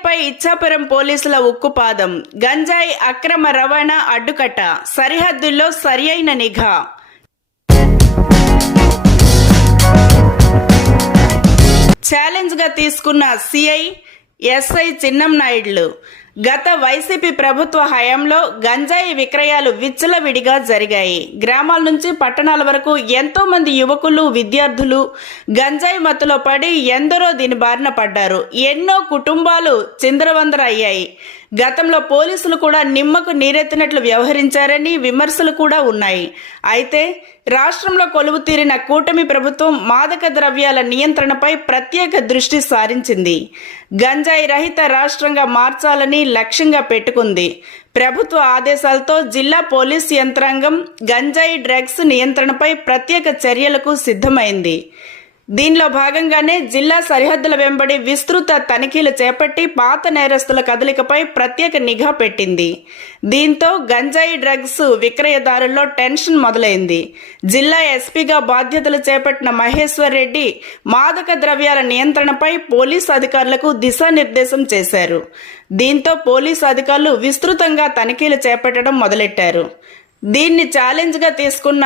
గంజాయిపై ఇచ్చాపురం పోలీసుల ఉక్కుపాదం గంజాయి అక్రమ రవాణా అడ్డుకట్ట. సరిహద్దుల్లో సరియైన నిఘా. ఛాలెంజ్గా తీసుకున్న సిఐ ఎస్ఐ చిన్నం నాయుడులు. గత వైసీపీ ప్రభుత్వ హయాంలో గంజాయి విక్రయాలు విచ్చలవిడిగా జరిగాయి. గ్రామాల నుంచి పట్టణాల వరకు ఎంతో మంది యువకులు విద్యార్థులు గంజాయి మత్తులో పడి ఎందరో దీని బారిన పడ్డారు. ఎన్నో కుటుంబాలు చిందరవందర అయ్యాయి గతంలో పోలీసులు కూడా నిమ్మకు నీరెత్తినట్లు వ్యవహరించారని విమర్శలు కూడా ఉన్నాయి. అయితే రాష్ట్రంలో కొలువు తీరిన కూటమి ప్రభుత్వం మాదక ద్రవ్యాల నియంత్రణపై ప్రత్యేక దృష్టి సారించింది. గంజాయి రహిత రాష్ట్రంగా మార్చాలని లక్ష్యంగా పెట్టుకుంది. ప్రభుత్వ ఆదేశాలతో జిల్లా పోలీస్ యంత్రాంగం గంజాయి డ్రగ్స్ నియంత్రణపై ప్రత్యేక చర్యలకు సిద్ధమైంది. దీనిలో భాగంగానే జిల్లా సరిహద్దుల వెంబడి విస్తృత తనిఖీలు చేపట్టి పాత నేరస్తుల కదలికపై ప్రత్యేక నిఘా పెట్టింది. దీంతో గంజాయి డ్రగ్స్ విక్రయదారుల్లో టెన్షన్ మొదలైంది. జిల్లా ఎస్పీగా బాధ్యతలు చేపట్టిన మహేశ్వర్ రెడ్డి మాదక ద్రవ్యాల నియంత్రణపై పోలీసు అధికారులకు దిశానిర్దేశం చేశారు. దీంతో పోలీసు అధికారులు విస్తృతంగా తనిఖీలు చేపట్టడం మొదలెట్టారు. దీన్ని ఛాలెంజ్గా తీసుకున్న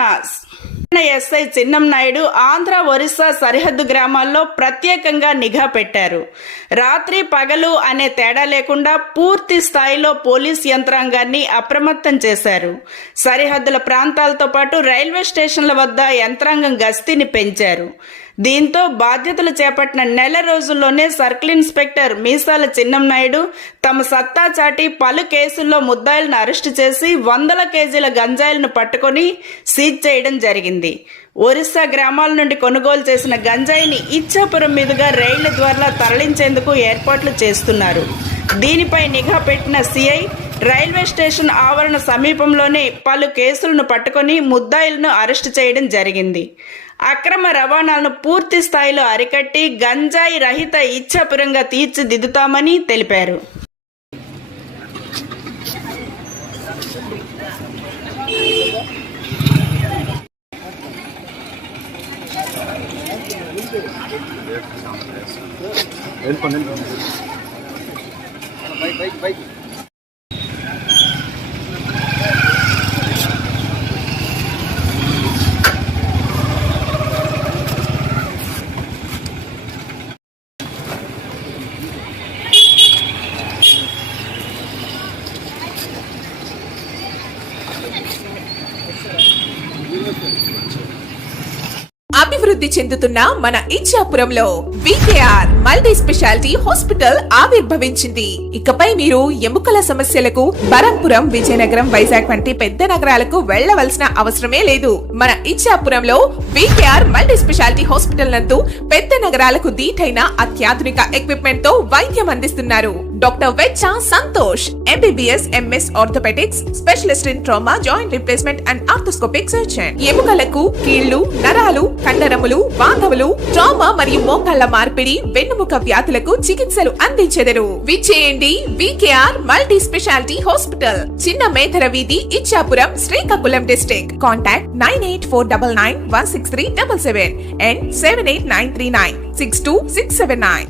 ఎస్ఐ చిన్నం నాయుడు ఆంధ్ర ఒరిస్సా సరిహద్దు గ్రామాల్లో ప్రత్యేకంగా నిఘా పెట్టారు. రాత్రి పగలు అనే తేడా లేకుండా పూర్తి స్థాయిలో పోలీస్ యంత్రాంగాన్ని అప్రమత్తం చేశారు. సరిహద్దుల ప్రాంతాలతో పాటు రైల్వే స్టేషన్ల వద్ద యంత్రాంగం గస్తీని పెంచారు. దీంతో బాధ్యతలు చేపట్టిన నెల రోజుల్లోనే సర్కిల్ ఇన్స్పెక్టర్ మీసాల చిన్నం నాయుడు తమ సత్తా చాటి పలు కేసుల్లో ముద్దాయిలను అరెస్టు చేసి వందల కేజీల గంజాయిలను పట్టుకొని సీజ్ చేయడం జరిగింది. ఒరిస్సా గ్రామాల నుండి కొనుగోలు చేసిన గంజాయిని ఇచ్చాపురం మీదుగా రైళ్ళ ద్వారా తరలించేందుకు ఏర్పాట్లు చేస్తున్నారు. దీనిపై నిఘా పెట్టిన సిఐ రైల్వే స్టేషన్ ఆవరణ సమీపంలోనే పలు కేసులను పట్టుకొని ముద్దాయిలను అరెస్టు చేయడం జరిగింది. అక్రమ రవాణాలను పూర్తి స్థాయిలో అరికట్టి గంజాయి రహిత ఇచ్చాపురంగా తీర్చిదిద్దుతామని తెలిపారు. బైక్ బైక్ బైక్ అభివృద్ధి చెందుతున్న మన ఇచ్చాపురంలో వికేఆర్ మల్టీ స్పెషాలిటీ హాస్పిటల్ ఆవిర్భవించింది. ఇకపై మీరు ఎముకల సమస్యలకు బరంపురం విజయనగరం వైజాగ్ వంటి పెద్ద నగరాలకు వెళ్ళవలసిన అవసరమే లేదు. మన ఇచ్చాపురంలో వికేఆర్ మల్టీ స్పెషాలిటీ హాస్పిటల్ నందు పెద్ద నగరాలకు దీటైన అత్యాధునిక ఎక్విప్మెంట్తో వైద్యం అందిస్తున్నారు. Doctor వెచ్చ Santosh MBBS MS orthopaedics specialist in trauma joint replacement and arthroscopic surgeon ఎముకలకు కీళ్ళు నరాలు కండరములు బాంధవులు ట్రామా మరియు మోకాళ్ళ మార్పిడి వెన్నుముక వ్యాధులకు చికిత్సలు అందించెదరు. విచ్చేయండి వికేఆర్ మల్టీ స్పెషాలిటీ హాస్పిటల్. చిన్న మేధర వీధి Ichchapuram Srikakulam district. Contact nine eight four double nine one six three double seven and seven eight nine three nine six two six seven nine.